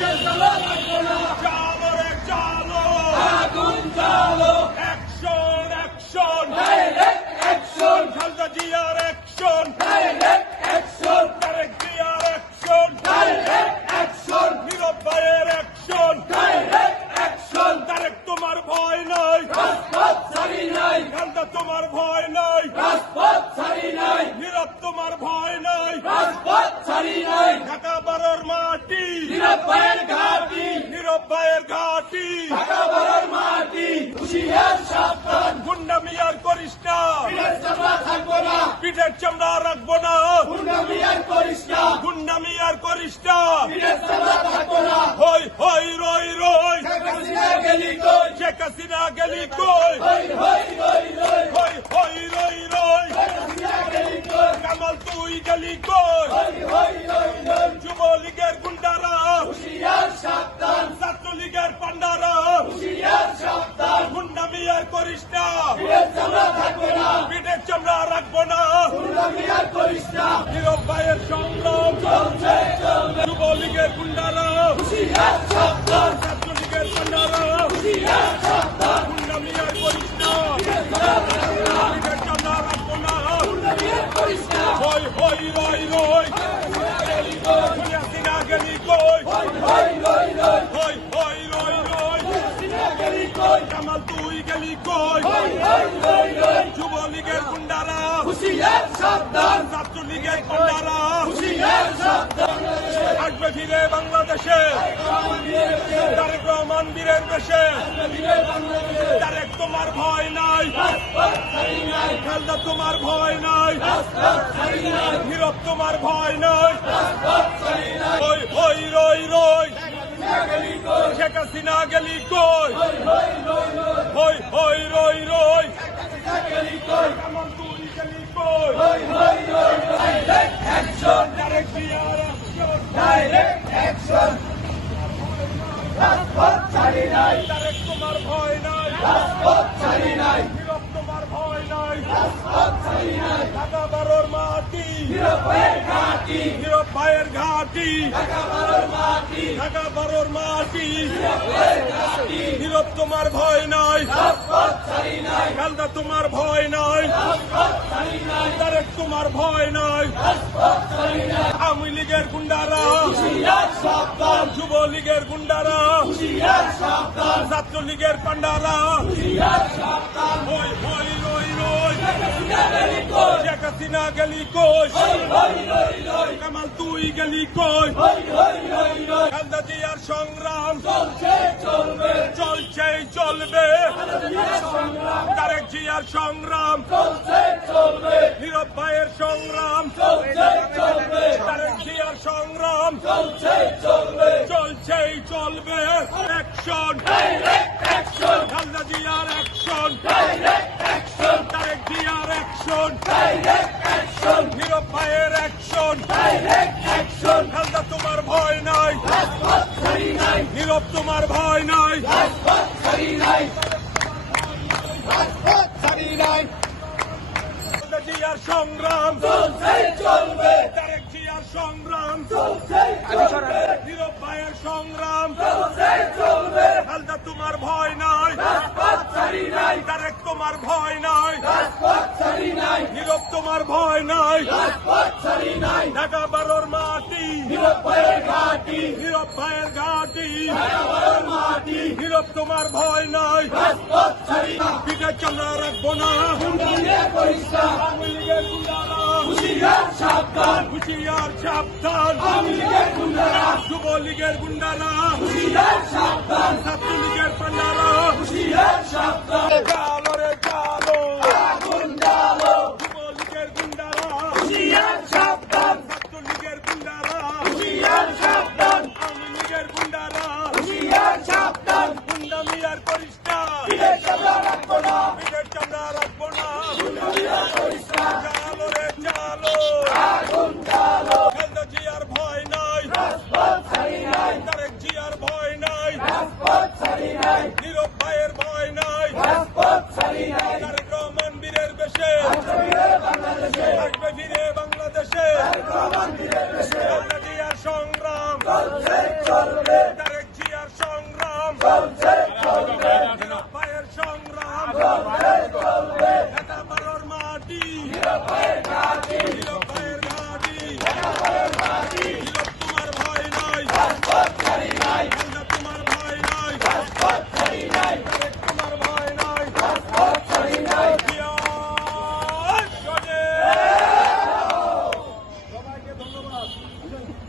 চালো রে চালো, আগুন চালো, action action, direct action, Khaleda জিয়ার অ্যাকশন, ডাইরেক্ট অ্যাকশন, তারেক জিয়ার অ্যাকশন, ডাইরেক্ট অ্যাকশন, নীরব ভাইয়ের অ্যাকশন, ডাইরেক্ট অ্যাকশন, তারেক তোমার ভয় নাই, রাজপথ ছাড়ি নাই, খালেদা তোমার ভয় নাই, রাজপথ ছাড়ি নাই, নীরব তোমার ভয় নাই, রাজপথ ছাড়ি নাই, ঢাকা 12-র মাটি, নীরব ভাইয়ের ঘাঁটি, নীরব ভাইয়ের ঘাঁটি, ঢাকা 12-র মাটি, হুঁশিয়ার সাবধান, গুন্ডামি আর করিস না, পিঠের চামড়া থাকবো না, পিঠের চামড়া রাখবো না, গুন্ডামি আর করিস না, গুন্ডামি আর করিস না, পিঠের চামড়া থাকবো না, হই হই রই রই, শেখ হাসিনা গেলি কই, শেখ হাসিনা গেলি কই, হই হই রই রই, হই হই রই রই, শেখ হাসিনা গেলি কই, কামাল তুই গেলি কই, হই হই রই রই, যুবলীগের গুন্ডারা হুঁশিয়ার সাবধান, ছাত্রলীগের পান্ডারা হুঁশিয়ার সাবধান, গুন্ডামি আর করিস না, পিঠের চামড়া থাকবো না, পিঠের চামড়া রাখবো না, গুন্ডামি আর করিস না, নীরব ভাইয়ের সংগ্রাম চলছে চলবে, যুবলীগের গুন্ডারা হুঁশিয়ার সাবধান, ছাত্রলীগের পান্ডারা হুঁশিয়ার সাবধান, গুন্ডামি আর করিস না, পিঠের চামড়া রাখবো না, গুন্ডামি আর করিস না, হই হই রই রই, হাসিনা গেলি কই, হই হই রই রই, হই হই রই রই, হাসিনা গেলি কই, কামাল তুই গেলি কই, হই হই রই রই, যুবলীগের গুন্ডারা হুঁশিয়ার সাবধান, ছাত্রলীগের গুন্ডারা হুঁশিয়ার সাবধান, আসবে ফিরে বাংলাদেশে, তারেক রহমান বীরের দেশে, তারেক তোমার ভয় নাই, খালেদা তোমার ভয় নাই, নীরব তোমার ভয় নাই, হই হই রই রই, শেখ হাসিনা গেলি কই, হই হই রই রই, কামাল তুই গেলি কই, ডাইরেক্ট অ্যাকশন, তারেক জিয়ার অ্যাকশন, ডাইরেক্ট অ্যাকশন, রাজপথ ছাড়ি নাই, তারেক তোমার ভয় নাই, রাজপথ ছাড়ি নাই, নীরব তোমার ভয় নাই, রাজপথ ছাড়ি নাই, ঢাকা 12-র মাটি, নীরব ভাইয়ের ঘাঁটি, নীরব ভাইয়ের ঘাঁটি, ঢাকা 12-র মাটি, ঢাকা 12-র মাটি, নীরব ভাইয়ের ঘাঁটি, নীরব তোমার ভয় নাই, রাজপথ ছাড়ি নাই, খালেদা তোমার ভয় নাই, রাজপথ ছাড়ি নাই, তারেক তোমার ভয় নাই, রাজপথ ছাড়ি নাই, আওয়ামী লীগের গুন্ডারা হুঁশিয়ার সাবধান, যুবলীগের গুন্ডারা হুঁশিয়ার সাবধান, ছাত্রলীগের পান্ডারা হুঁশিয়ার সাবধান, হই হই রই রই, শেখ হাসিনা গেলি কই, হই হই রই রই, কামাল তুই গেলি কই, হই হই রই রই, খালেদা জিয়ার সংগ্রাম চলছে চলবে, চলছে চলবে, তারেক জিয়ার সংগ্রাম চলছে চলবে, নীরব ভাইয়ের সংগ্রাম চলছে চলবে, তারেক জিয়ার সংগ্রাম চলছে চলবে, চলছেই চলবে, অ্যাকশন, ডাইরেক্ট অ্যাকশন, খালেদা জিয়ার অ্যাকশন, ডাইরেক্ট অ্যাকশন, তারেক জিয়ার অ্যাকশন, ডাইরেক্ট অ্যাকশন, নীরব ভাইয়ের অ্যাকশন, ডাইরেক্ট অ্যাকশন, খালেদা তোমার ভয় নাই, রাজপথ ছাড়ি নাই, নীরব তোমার ভয় নাই, রাজপথ ছাড়ি নাই, রাজপথ ছাড়ি নাই, খালেদা জিয়ার সংগ্রাম চলছে চলবে, তারেক জিয়ার সংগ্রাম চলছে চলবে, নীরব ভাইয়ের সংগ্রাম চলছে চলবে, খালেদা তোমার ভয় নাই, রাজপথ ছাড়ি নাই, তারেক তোমার ভয় নাই, রাজপথ ছাড়ি নাই, নীরব তোমার ভয় নাই, রাজপথ ছাড়ি নাই, ঢাকা 12-র মাটি, নীরব ভাইয়ের ঘাঁটি, নীরব ভাইয়ের ঘাঁটি, ঢাকা 12-র মাটি, নীরব তোমার ভয় নাই, রাজপথ ছাড়ি না, পিঠের চামড়া রাখবো না, গুন্ডামি করিস না, আওয়ামী লীগের গুন্ডারা হুঁশিয়ার সাবধান, হুঁশিয়ার সাবধান, আওয়ামী লীগের গুন্ডারা, যুবলীগের গুন্ডারা হুঁশিয়ার সাবধান, ছাত্রলীগের পান্ডারা হুঁশিয়ার সাবধান, চালো রে চালো, আগুন জ্বালো, যুবলীগের গুন্ডারা হুঁশিয়ার সাবধান, ছাত্রলীগের গুন্ডারা হুঁশিয়ার সাবধান, আওয়ামী লীগের গুন্ডারা হুঁশিয়ার সাবধান, গুন্ডামি আর করিস না, পিঠের চামড়া রাখবো না, পিঠের চামড়া রাখবো না, গুন্ডামি আর করিস না, চালো রে চালো, আগুন জ্বালো, খালেদা জিয়ার ভয় নাই, রাজপথ ছাড়ি নাই, তারেক জিয়ার ভয় নাই, রাজপথ ছাড়ি নাই, নীরব ভাইয়ের ভয় নাই, রাজপথ ছাড়ি নাই, তারেক রহমান বীরের বেশে, আসবে ফিরে বাংলাদেশে, তারেক রহমান বীরের বেশে, খালেদা জিয়ার সংগ্রাম চলবে চলবে